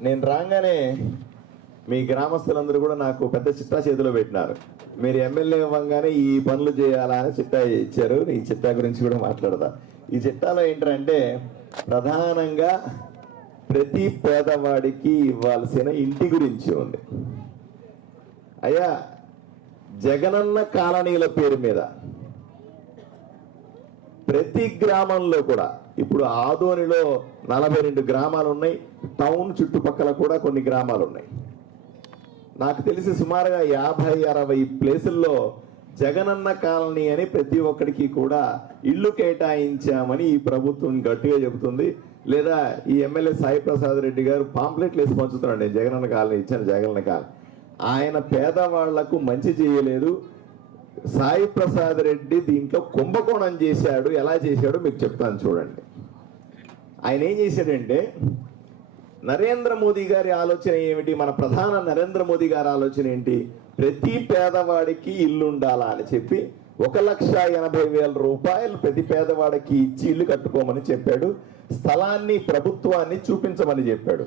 నేను రాగానే మీ గ్రామస్తులందరూ కూడా నాకు పెద్ద చిట్టా చేతిలో పెట్టినారు. మీరు ఎమ్మెల్యే ఇవ్వగానే ఈ పనులు చేయాలా అని చిట్టా ఇచ్చారు. ఈ చిట్టా గురించి కూడా మాట్లాడదా? ఈ చిట్టాలో ఏంటంటే ప్రధానంగా ప్రతి పేదవాడికి ఇవ్వాల్సిన ఇంటి గురించి ఉంది. అయ్యా జగనన్న కాలనీల పేరు మీద ప్రతి గ్రామంలో కూడా ఇప్పుడు ఆదోనిలో నలభై రెండు గ్రామాలు ఉన్నాయి టౌన్ చుట్టుపక్కల కూడా కొన్ని గ్రామాలు ఉన్నాయి నాకు తెలిసి సుమారుగా యాభై అరవై ప్లేసుల్లో జగనన్న కాలనీ అని ప్రతి ఒక్కడికి కూడా ఇల్లు కేటాయించామని ఈ ప్రభుత్వం గట్టిగా చెబుతుంది. లేదా ఈ ఎమ్మెల్యే సాయి ప్రసాద్ రెడ్డి గారు పాంప్లెట్లు వేసి పంచుతున్నాడు నేను జగనన్న కాలనీ ఇచ్చాను జగనన్న కాలనీ. ఆయన పేదవాళ్ళకు మంచి చేయలేదు. సాయి ప్రసాద్ రెడ్డి దీంట్లో కుంభకోణం చేశాడు. ఎలా చేశాడో మీకు చెప్తాను చూడండి. ఆయన ఏం చేశాడంటే నరేంద్ర మోదీ గారి ఆలోచన ఏమిటి? మన ప్రధాన నరేంద్ర మోదీ గారి ఆలోచన ఏంటి? ప్రతి పేదవాడికి ఇల్లు ఉండాలా అని చెప్పి ఒక లక్ష ఎనభై వేల రూపాయలు ప్రతి పేదవాడికి ఇచ్చి ఇల్లు కట్టుకోమని చెప్పాడు. స్థలాన్ని ప్రభుత్వాన్ని చూపించమని చెప్పాడు.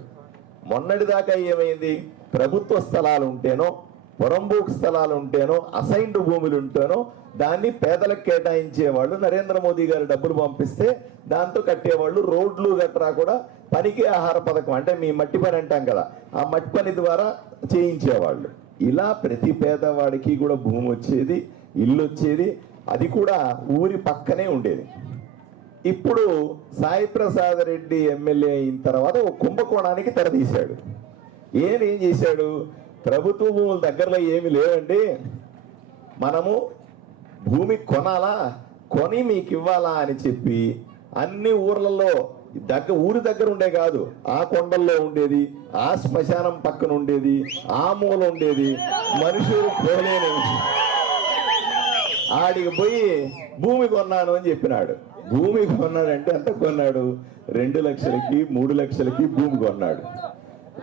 మొన్నటిదాకా ఏమైంది? ప్రభుత్వ స్థలాలు ఉంటేనో పొరంబూక్ స్థలాలు ఉంటేనో అసైన్డ్ భూములు ఉంటేనో దాన్ని పేదలకు కేటాయించేవాళ్ళు నరేంద్ర మోదీ గారు డబ్బులు పంపిస్తే దాంతో కట్టేవాళ్ళు రోడ్లు గట్రా కూడా పనికి ఆహార పథకం. అంటే మీ మట్టి పని అంటాం కదా ఆ మట్టి పని ద్వారా చేయించేవాళ్ళు. ఇలా ప్రతి పేదవాడికి కూడా భూమి వచ్చేది ఇల్లు వచ్చేది అది కూడా ఊరి పక్కనే ఉండేది. ఇప్పుడు సాయి ప్రసాద్ రెడ్డి ఎమ్మెల్యే అయిన తర్వాత ఒక కుంభకోణానికి తెరదీశాడు ఏం ఏం చేశాడు? ప్రభుత్వ భూముల దగ్గరలో ఏమి లేవండి. మనము భూమి కొనాలా? కొని మీకు ఇవ్వాలా అని చెప్పి అన్ని ఊర్లలో దగ్గర ఊరి దగ్గర ఉండే కాదు. ఆ కొండల్లో ఉండేది ఆ శ్మశానం పక్కన ఉండేది ఆ మూల ఉండేది. మనుషులు పోలేని ఆడికి పోయి భూమి కొన్నాను అని చెప్పినాడు. భూమి కొన్నాడంటే ఎంత కొన్నాడు? రెండు లక్షలకి మూడు లక్షలకి భూమి కొన్నాడు.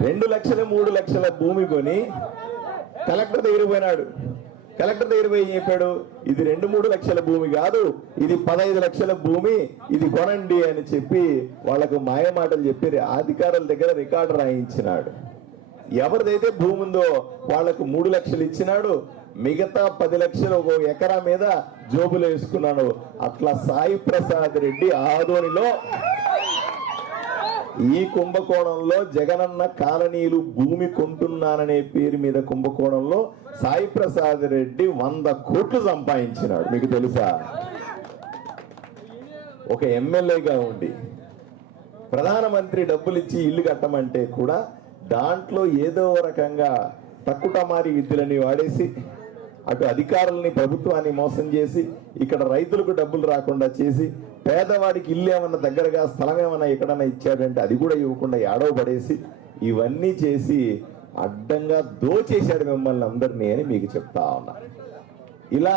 రెండు లక్షల మూడు లక్షల భూమి కొని కలెక్టర్ దగ్గర పోయినాడు. కలెక్టర్ దగ్గర పోయి చెప్పాడు? ఇది రెండు మూడు లక్షల భూమి కాదు ఇది పదహైదు లక్షల భూమి ఇది కొనండి అని చెప్పి వాళ్ళకు మాయ మాటలు చెప్పి అధికారుల దగ్గర రికార్డు రాయించినాడు. ఎవరిదైతే భూమి ఉందో వాళ్ళకు మూడు లక్షలు ఇచ్చినాడు మిగతా పది లక్షలు ఒక ఎకరా మీద జోబులు వేసుకున్నాను అట్లా సాయి ప్రసాద్ రెడ్డి ఆదోనిలో ఈ కుంభకోణంలో జగనన్న కాలనీలు భూమి కొంటున్నాననే పేరు మీద కుంభకోణంలో సాయి ప్రసాద్ రెడ్డి వంద కోట్లు సంపాదించినాడు. మీకు తెలుసా? ఒక ఎమ్మెల్యేగా ఉండి ప్రధానమంత్రి డబ్బులు ఇచ్చి ఇల్లు కట్టమంటే కూడా దాంట్లో ఏదో రకంగా తక్కుటమారి విద్యలని వాడేసి అటు అధికారులని ప్రభుత్వాన్ని మోసం చేసి ఇక్కడ రైతులకు డబ్బులు రాకుండా చేసి పేదవాడికి ఇల్లు ఏమన్నా దగ్గరగా స్థలం ఏమన్నా ఎక్కడన్నా ఇచ్చాడంటే అది కూడా ఇవ్వకుండా ఏడవ పడేసి ఇవన్నీ చేసి అడ్డంగా దోచేశాడు మిమ్మల్ని అందరినీ అని మీకు చెప్తా ఉన్నా. ఇలా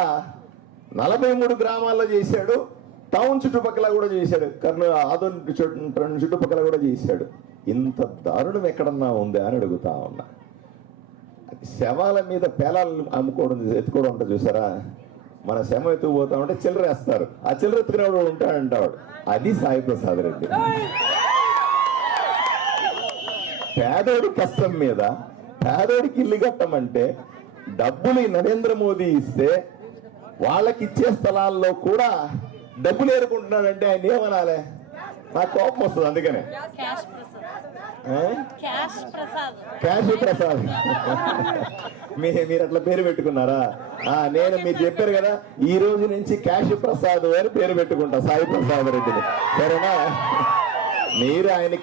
నలభై మూడు గ్రామాల్లో చేశాడు టౌన్ చుట్టుపక్కల కూడా చేశాడు కర్నూలు ఆదోన్ చుట్టుపక్కల కూడా చేశాడు. ఇంత దారుణం ఎక్కడన్నా ఉందా అని అడుగుతా ఉన్నా. శవాల మీద పేలాలు అమ్ముకోవడం ఎత్తుకోవడం ఉంటుంది చూసారా? మన శవం ఎత్తుకుపోతా ఉంటే చిల్లర వేస్తారు. ఆ చిల్లర ఎత్తుకునేవాడు ఉంటాడంటాడు అది సాయి ప్రసాద్ రెడ్డి. పేదోడి కష్టం మీద పేదోడికి ఇల్లు కట్టమంటే డబ్బులు నరేంద్ర మోదీ ఇస్తే వాళ్ళకి ఇచ్చే స్థలాల్లో కూడా డబ్బులు ఏరుకుంటున్నాడంటే ఆయన ఏమనాలే? నాకు కోపం వస్తుంది అందుకనే. క్యాష్ ప్రసాద్? క్యాష్ మీ మీరు అట్లా పేరు పెట్టుకున్నారా? నేను మీరు చెప్పారు కదా ఈ రోజు నుంచి కాశీ ప్రసాద్ అని పేరు పెట్టుకుంటా సాయి ప్రసాద్ రెడ్డిని. సరేనా? మీరు ఆయన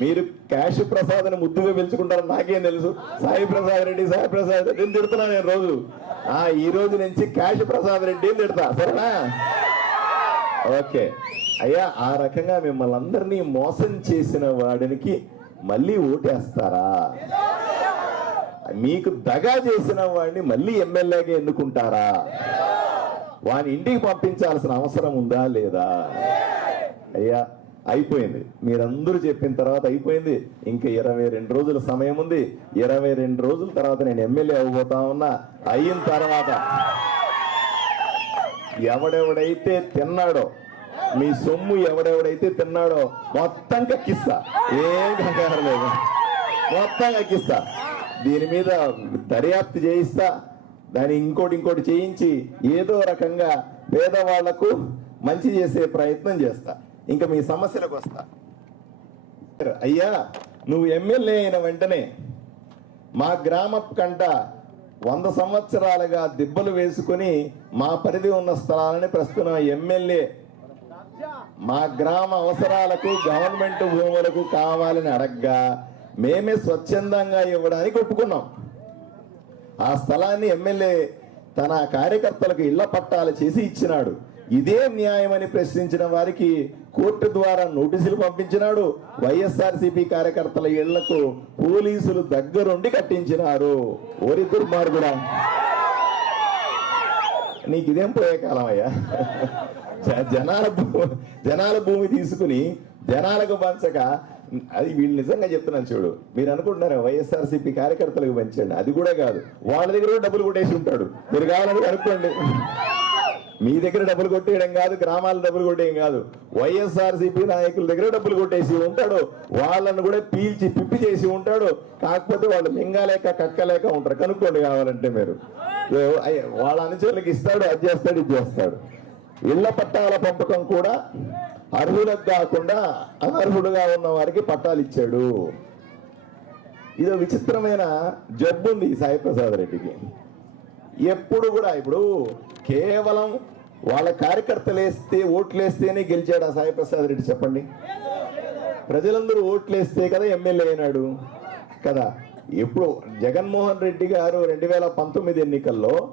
మీరు కాశీ ప్రసాద్ అని ముద్దుగా పిలుచుకుంటారని నాకేం తెలుసు. సాయి ప్రసాద్ రెడ్డి సాయి ప్రసాద్ రెడ్డి తిడుతున్నా నేను రోజు. ఆ ఈ రోజు నుంచి కాశీ ప్రసాద్ రెడ్డి తిడతా. సరేనా? ఓకే. అయ్యా ఆ రకంగా మిమ్మల్ని అందరినీ మోసం చేసిన వాడికి మళ్ళీ ఓటేస్తారా? మీకు దగా చేసిన వాడిని మళ్ళీ ఎమ్మెల్యేగా ఎన్నుకుంటారా? వాని ఇంటికి పంపించాల్సిన అవసరం ఉందా లేదా? అయ్యా అయిపోయింది. మీరందరూ చెప్పిన తర్వాత అయిపోయింది. ఇంకా ఇరవై రెండు రోజుల సమయం ఉంది. ఇరవై రెండు రోజుల తర్వాత నేను ఎమ్మెల్యే అవ్వబోతా ఉన్నా. అయిన తర్వాత ఎవడెవడైతే తిన్నాడో మీ సొమ్ము ఎవడెవడైతే తిన్నాడో మొత్తం కక్కిస్తా ఏం కంగారు లేదు. మొత్తం ఎక్కిస్తా దీని మీద దర్యాప్తు చేయిస్తా. దాన్ని ఇంకోటి ఇంకోటి చేయించి ఏదో రకంగా పేదవాళ్ళకు మంచి చేసే ప్రయత్నం చేస్తా. ఇంకా మీ సమస్యలకు వస్తా. అయ్యా నువ్వు ఎమ్మెల్యే అయిన వెంటనే మా గ్రామ కంట వంద సంవత్సరాలుగా దిబ్బలు వేసుకొని మా పరిధి ఉన్న స్థలాలని ప్రస్తుతం ఎమ్మెల్యే మా గ్రామ అవసరాలకు గవర్నమెంట్ భూములకు కావాలని అడగ్గా మేమే స్వచ్ఛందంగా ఇవ్వడానికి ఒప్పుకున్నాం. ఆ స్థలాన్ని ఎమ్మెల్యే తన కార్యకర్తలకు ఇళ్ళ పట్టాలు చేసి ఇచ్చినాడు. ఇదే న్యాయమని ప్రశ్నించిన వారికి కోర్టు ద్వారా నోటీసులు పంపించినాడు. వైఎస్ఆర్సీపీ కార్యకర్తల ఇళ్ళకు పోలీసులు దగ్గరుండి కట్టించినారు. ఓరి దుర్మార్గుడా. నీకు ఇదేం పోయే కాలం అయ్యా? జనాల భూమి జనాల భూమి తీసుకుని జనాలకు పంచక అది వీళ్ళు నిజంగా చెప్తున్నాను చూడు. మీరు అనుకుంటున్నారు వైఎస్ఆర్సీపీ కార్యకర్తలకు పంచండి? అది కూడా కాదు. వాళ్ళ దగ్గర కూడా డబ్బులు కొట్టేసి ఉంటాడు. మీరు కావాలని కనుక్కోండి మీ దగ్గర డబ్బులు కొట్టేయడం కాదు గ్రామాల డబ్బులు కొట్టేయడం కాదు. వైఎస్ఆర్సీపీ నాయకుల దగ్గర డబ్బులు కొట్టేసి ఉంటాడు. వాళ్ళను కూడా పీల్చి పిప్పి చేసి ఉంటాడు. కాకపోతే వాళ్ళు మింగలేక కక్కలేక ఉంటారు. కనుక్కోండి కావాలంటే మీరు. వాళ్ళ అనుచరులకు ఇస్తాడు అది చేస్తాడు ఇది చేస్తాడు. ఇళ్ళ పట్టాల పంపకం కూడా అర్హులకు కాకుండా అనర్హుడుగా ఉన్న వారికి పట్టాలు ఇచ్చాడు. ఇదో విచిత్రమైన జబ్బు ఉంది సాయి ప్రసాద్ రెడ్డికి. ఎప్పుడు కూడా ఇప్పుడు కేవలం వాళ్ళ కార్యకర్తలు వేస్తే ఓట్లు వేస్తేనే గెలిచాడు ఆ సాయి ప్రసాద్ రెడ్డి చెప్పండి. ప్రజలందరూ ఓట్లు వేస్తే కదా ఎమ్మెల్యే అయినాడు. కదా? ఇప్పుడు జగన్మోహన్ రెడ్డి గారు రెండు వేల పంతొమ్మిది ఎన్నికల్లో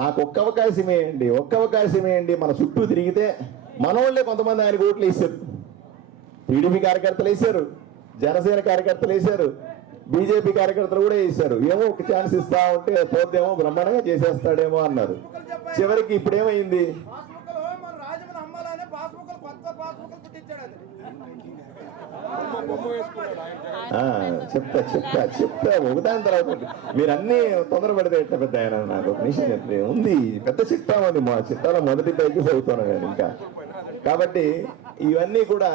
నాకు ఒక్క అవకాశం వేయండి ఒక్క అవకాశం వేయండి. మన చుట్టూ తిరిగితే మనోళ్ళే కొంతమంది ఆయనకు ఓట్లు వేశారు. టీడీపీ కార్యకర్తలు వేశారు జనసేన కార్యకర్తలు వేశారు బీజేపీ కార్యకర్తలు కూడా వేశారు. ఏమో ఒక ఛాన్స్ ఇస్తా ఉంటే పోద్దేమో బ్రహ్మాండంగా చేసేస్తాడేమో అన్నారు. చివరికి ఇప్పుడేమైంది? చెప్తా చెప్తా చెప్తా ఒకదాని తర్వాత మీరు అన్ని తొందర పెడితే ఎట్లా పెద్ద ఆయన? నాకు ఒక నిమిషం చెప్తే ఉంది. పెద్ద చిట్టా ఉంది మా చిట్టాలో మొదటి పైకి చదువుతాను నేను ఇంకా. కాబట్టి ఇవన్నీ కూడా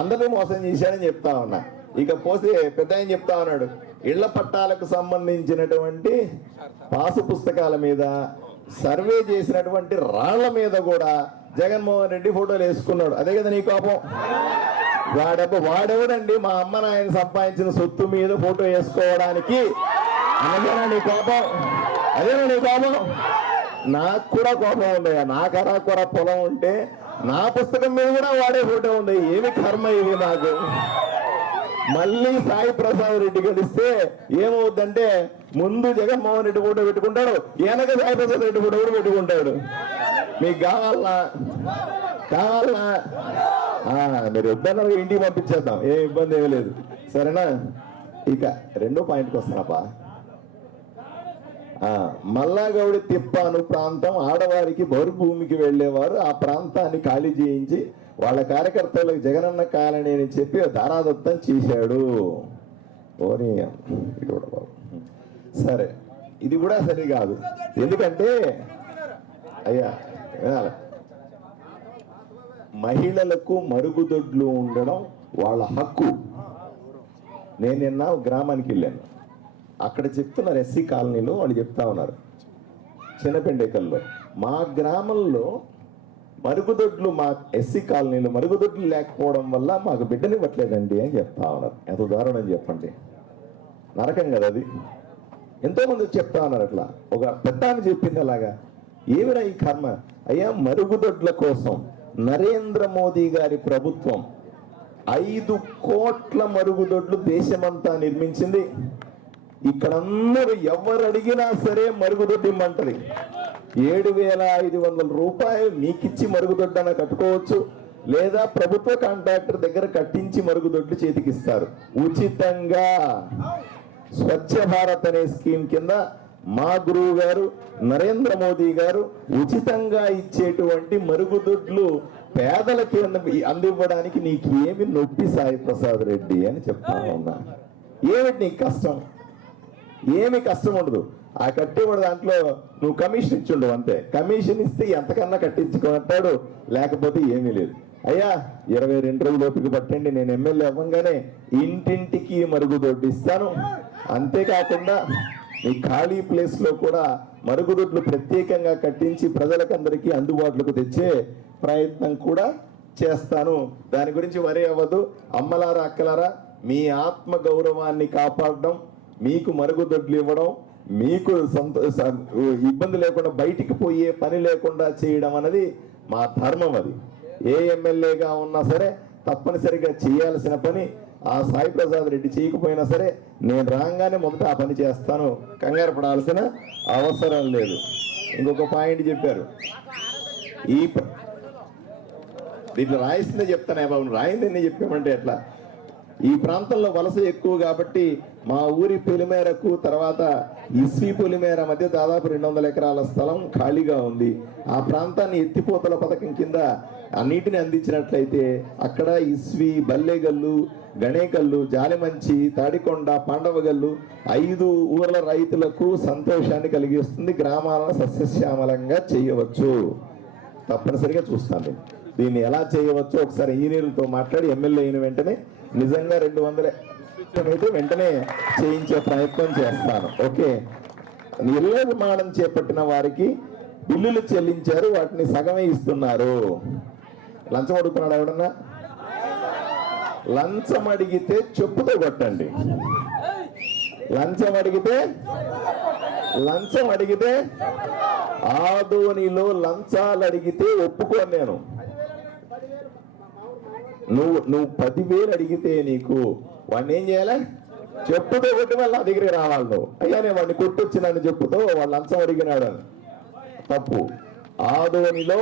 అందరినీ మోసం చేశారని చెప్తా ఉన్నా. ఇక పోతే పెద్ద ఆయన చెప్తా ఉన్నాడు. ఇళ్ళ పట్టాలకు సంబంధించినటువంటి పాసు పుస్తకాల మీద సర్వే చేసినటువంటి రాళ్ళ మీద కూడా జగన్మోహన్ రెడ్డి ఫోటోలు వేసుకున్నాడు. అదే కదా నీ కోపం? వాడెవ వాడెవడండి. మా అమ్మ నాయన సంపాదించిన సొత్తు మీద ఫోటో వేసుకోవడానికి. అదేనా నీ కోపం? అదేనా నీ కోపం? నాకు కూడా కోపం ఉండే నాకు అరాకొర పొలం ఉంటే నా పుస్తకం మీద కూడా వాడే ఫోటో ఉంది. ఏమి కర్మ ఇది నాకు? మళ్ళీ సాయి ప్రసాద్ రెడ్డి గెలిస్తే ఏమవుద్దంటే ముందు జగన్మోహన్ రెడ్డి ఫోటో పెట్టుకుంటాడు. వెనక సాయి ప్రసాద్ రెడ్డి ఫోటో కూడా పెట్టుకుంటాడు. మీకు కావాలా కావాలా మీరు వద్దన్నారు ఇంటికి పంపించేద్దాం. ఏ ఇబ్బంది ఏమీ లేదు. సరేనా? ఇక రెండో పాయింట్కి వస్తున్నాపా మల్లాగౌడి తిప్పాను ప్రాంతం ఆడవారికి భూమికి వెళ్ళేవారు. ఆ ప్రాంతాన్ని ఖాళీ చేయించి వాళ్ళ కార్యకర్తలకు జగనన్న కాలనీ అని చెప్పి ధారాదత్తం చేశాడు. ఓని ఇది కూడా బాబు. సరే. ఇది కూడా సరికాదు ఎందుకంటే అయ్యా వినాలి. మహిళలకు మరుగుదొడ్లు ఉండడం వాళ్ళ హక్కు. నేను నిన్న గ్రామానికి వెళ్ళాను. అక్కడ చెప్తున్నారు ఎస్సీ కాలనీలో వాళ్ళు చెప్తా ఉన్నారు. చిన్నపెండేకల్లో మా గ్రామంలో మరుగుదొడ్లు మా ఎస్సీ కాలనీలో మరుగుదొడ్లు లేకపోవడం వల్ల మాకు బిడ్డనివ్వట్లేదండి అని చెప్తా ఉన్నారు. ఎంత దారుణం చెప్పండి. నరకం కదా అది. ఎంతోమంది చెప్తా ఉన్నారు అట్లా. ఒక పెద్ద చెప్పింది అలాగా. ఏమిరా ఈ కర్మ? అయ్యా మరుగుదొడ్ల కోసం. నరేంద్ర మోదీ గారి ప్రభుత్వం ఐదు కోట్ల మరుగుదొడ్లు దేశమంతా నిర్మించింది. ఇక్కడందరూ ఎవరు అడిగినా సరే మరుగుదొడ్డి ఇమ్మంటది. ఏడు వేల ఐదు వందల రూపాయలు మీకిచ్చి మరుగుదొడ్డన కట్టుకోవచ్చు. లేదా ప్రభుత్వ కాంట్రాక్టర్ దగ్గర కట్టించి మరుగుదొడ్లు చేతికిస్తారు. ఉచితంగా స్వచ్ఛ భారత్ అనే స్కీమ్ కింద మా గురువు గారు నరేంద్ర మోదీ గారు ఉచితంగా ఇచ్చేటువంటి మరుగుదొడ్లు పేదలకి అందివ్వడానికి నీకు ఏమి నొప్పి సాయి ప్రసాద్ రెడ్డి అని చెప్తా ఉన్నా. ఏమిటి నీకు కష్టం? ఏమి కష్టం ఉండదు. ఆ కట్టేవాడు దాంట్లో నువ్వు కమిషన్ ఇచ్చుండవు అంతే. కమిషన్ ఇస్తే ఎంతకన్నా కట్టించుకుంటాడు లేకపోతే ఏమీ లేదు. అయ్యా ఇరవై రెండు రోజులు ఓపిక పట్టండి. నేను ఎమ్మెల్యే అవ్వంగానే ఇంటింటికి మరుగుదొడ్డిస్తాను. అంతేకాకుండా ఈ ఖాళీ ప్లేస్లో కూడా మరుగుదొడ్లు ప్రత్యేకంగా కట్టించి ప్రజలకందరికీ అందుబాటులోకి తెచ్చే ప్రయత్నం కూడా చేస్తాను. దాని గురించి వరే అవ్వదు. అమ్మలారా అక్కలారా మీ ఆత్మ గౌరవాన్ని కాపాడడం మీకు మరుగుదొడ్లు ఇవ్వడం మీకు సంతోష ఇబ్బంది లేకుండా బయటికి పోయే పని లేకుండా చేయడం అనేది మా ధర్మం అది. ఏ ఎమ్మెల్యేగా ఉన్నా సరే తప్పనిసరిగా చేయాల్సిన పని ఆ సాయి ప్రసాద్ రెడ్డి చేయకపోయినా సరే నేను రాగానే మొదట ఆ పని చేస్తాను. కంగారు పడాల్సిన అవసరం లేదు. ఇంకొక పాయింట్ చెప్పారు. ఈ ప్ర- దీంట్లో రాయిస్తుందే చెప్తానే బాబు రాయిందని చెప్పామంటే ఎట్లా? ఈ ప్రాంతంలో వలస ఎక్కువ కాబట్టి మా ఊరి పెలిమేరకు తర్వాత ఇస్వి పొలిమేర మధ్య దాదాపు రెండు వందల ఎకరాల స్థలం ఖాళీగా ఉంది. ఆ ప్రాంతాన్ని ఎత్తిపోతల పథకం కింద ఆ నీటిని అందించినట్లయితే అక్కడ ఇస్వి బల్లేగల్లు గణేకల్లు జాలిమంచి తాడికొండ పాండవగల్లు ఐదు ఊర్ల రైతులకు సంతోషాన్ని కలిగిస్తుంది. గ్రామాలను సస్యశ్యామలంగా చేయవచ్చు. తప్పనిసరిగా చూస్తాను దీన్ని ఎలా చేయవచ్చో ఒకసారి ఇంజనీర్లతో మాట్లాడి ఎమ్మెల్యే అయిన వెంటనే నిజంగా రెండు వందల అయితే వెంటనే చేయించే ప్రయత్నం చేస్తాను. ఓకే? ఇళ్ళ నిర్మాణం చేపట్టిన వారికి బిల్లులు చెల్లించారు వాటిని సగమే ఇస్తున్నారు. లంచం అడుగుతున్నాడు ఎవడన్నా? లంచం అడిగితే చెప్పుతో కొట్టండి. లంచం అడిగితే లంచం అడిగితే ఆదోనిలో లంచాలు అడిగితే ఒప్పుకోను నేను. నువ్వు నువ్వు పదివేలు అడిగితే నీకు వాడిని ఏం చేయాలి? చెప్పుతో కొట్టి వాళ్ళ నా దగ్గరికి రావాలి నువ్వు. అయ్యా నేను వాడిని కొట్టొచ్చినాను చెప్పుతో వాళ్ళు లంచం అడిగినాడు. అని తప్పు. ఆదోనిలో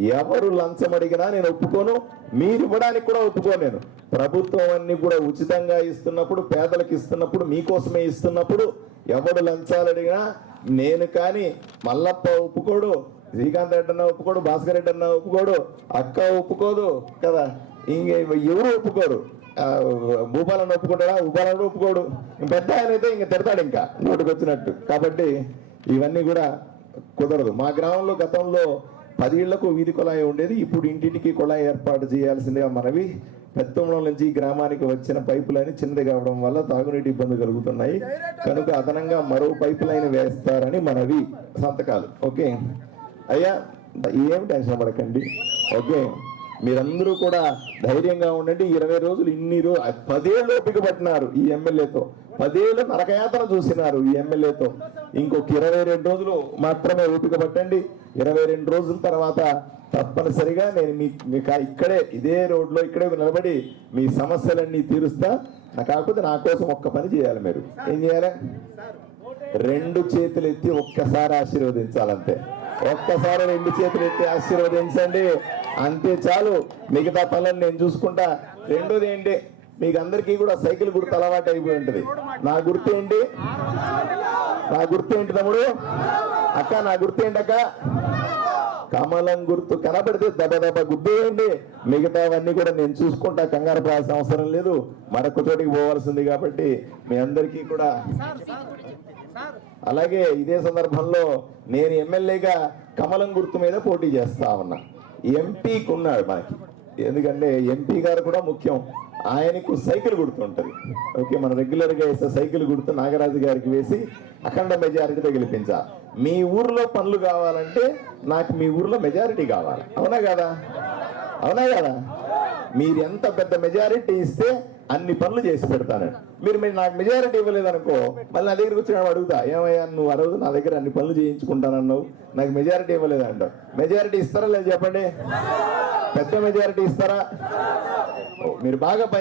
ఎవరు లంచం అడిగినా నేను ఒప్పుకోను మీరు ఇవ్వడానికి కూడా ఒప్పుకోను నేను. ప్రభుత్వం అన్ని కూడా ఉచితంగా ఇస్తున్నప్పుడు పేదలకు ఇస్తున్నప్పుడు మీకోసమే ఇస్తున్నప్పుడు ఎవడు లంచాలు అడిగినా నేను కానీ మల్లప్ప ఒప్పుకోడు శ్రీకాంత్ రెడ్డి అన్న ఒప్పుకోడు భాస్కర్ రెడ్డి అన్న ఒప్పుకోడు అక్క ఒప్పుకోదు కదా. ఇంక ఎవరు ఒప్పుకోరు? భూపాలను ఒప్పుకుంటాడా? భూపాలను ఒప్పుకోడు. పెద్ద ఆయన అయితే ఇంక తిడతాడు ఇంకా నోటికి వచ్చినట్టు కాబట్టి ఇవన్నీ కూడా కుదరదు. మా గ్రామంలో గతంలో పది ఇళ్ళకు వీధి కుళాయి ఉండేది. ఇప్పుడు ఇంటింటికి కుళాయి ఏర్పాటు చేయాల్సిందిగా మనవి. పెత్తంలో నుంచి గ్రామానికి వచ్చిన పైపు లైన్ చిన్నది కావడం వల్ల తాగునీటి ఇబ్బంది కలుగుతున్నాయి. కనుక అదనంగా మరో పైపు లైన్ వేస్తారని మనవి సంతకాలు. ఓకే? అయ్యా ఏం టెన్షన్ పడకండి. ఓకే? మీరందరూ కూడా ధైర్యంగా ఉండండి. ఇరవై రోజులు ఇన్ని రోజు పదేళ్ళు ఓపిక పట్టినారు ఈ ఎమ్మెల్యేతో. పదేళ్ళు నరకయాతన చూసినారు ఈ ఎమ్మెల్యేతో. ఇంకొక ఇరవై రెండు రోజులు మాత్రమే ఓపిక పట్టండి. ఇరవై రెండు రోజుల తర్వాత తప్పనిసరిగా నేను మీ మీకు ఇక్కడే ఇదే రోడ్లో ఇక్కడే నిలబడి మీ సమస్యలన్నీ తీరుస్తా. నా కాకపోతే నా కోసం ఒక్క పని చేయాలి మీరు. ఏం చేయాలి? రెండు చేతులు ఎత్తి ఒక్కసారి ఆశీర్వదించాలంతే. ఒక్కసారి రెండు చేతులు ఎత్తి ఆశీర్వదించండి అంతే చాలు మిగతా పనులను నేను చూసుకుంటా రెండోది ఏంటి మీకు అందరికీ కూడా సైకిల్ గుర్తు అలవాటు అయిపోయి ఉంటుంది నా గుర్తు ఏంటి నా గుర్తు ఏంటి తమ్ముడు అక్క నా గుర్తు ఏంటి అక్క కమలం గుర్తు కనబడితే దెబ్బ దెబ్బ గుద్దేయండి మిగతావన్నీ కూడా నేను చూసుకుంటా కంగారు పడాల్సిన అవసరం లేదు మరొక చోటికి పోవాల్సింది కాబట్టి మీ అందరికీ కూడా అలాగే ఇదే సందర్భంలో నేను ఎమ్మెల్యేగా కమలం గుర్తు మీద పోటీ చేస్తా ఉన్నా. ఎంపీకి ఉన్నాడు మనకి ఎందుకంటే ఎంపీ గారు కూడా ముఖ్యం. ఆయనకు సైకిల్ గుర్తుంటుంది ఓకే మనం రెగ్యులర్గా వేస్తే వేసే సైకిల్ గుర్తు నాగరాజు గారికి వేసి అఖండ మెజారిటీతో గెలిపించా. మీ ఊర్లో పనులు కావాలంటే నాకు మీ ఊర్లో మెజారిటీ కావాలి. అవునా కదా? అవునా కదా? మీరు ఎంత పెద్ద మెజారిటీ ఇస్తే అన్ని పనులు చేసి పెడతాను. మీరు మీరు నాకు మెజారిటీ ఇవ్వలేదనుకో మళ్ళీ నా దగ్గరికి వచ్చి అడుగుతా ఏమయ్యా నువ్వు ఆ రోజు నా దగ్గర అన్ని పనులు చేయించుకుంటానన్నావు నాకు మెజారిటీ ఇవ్వలేదంటావు మెజారిటీ ఇస్తారా లేదు చెప్పండి? పెద్ద మెజారిటీ ఇస్తారా? మీరు బాగా పని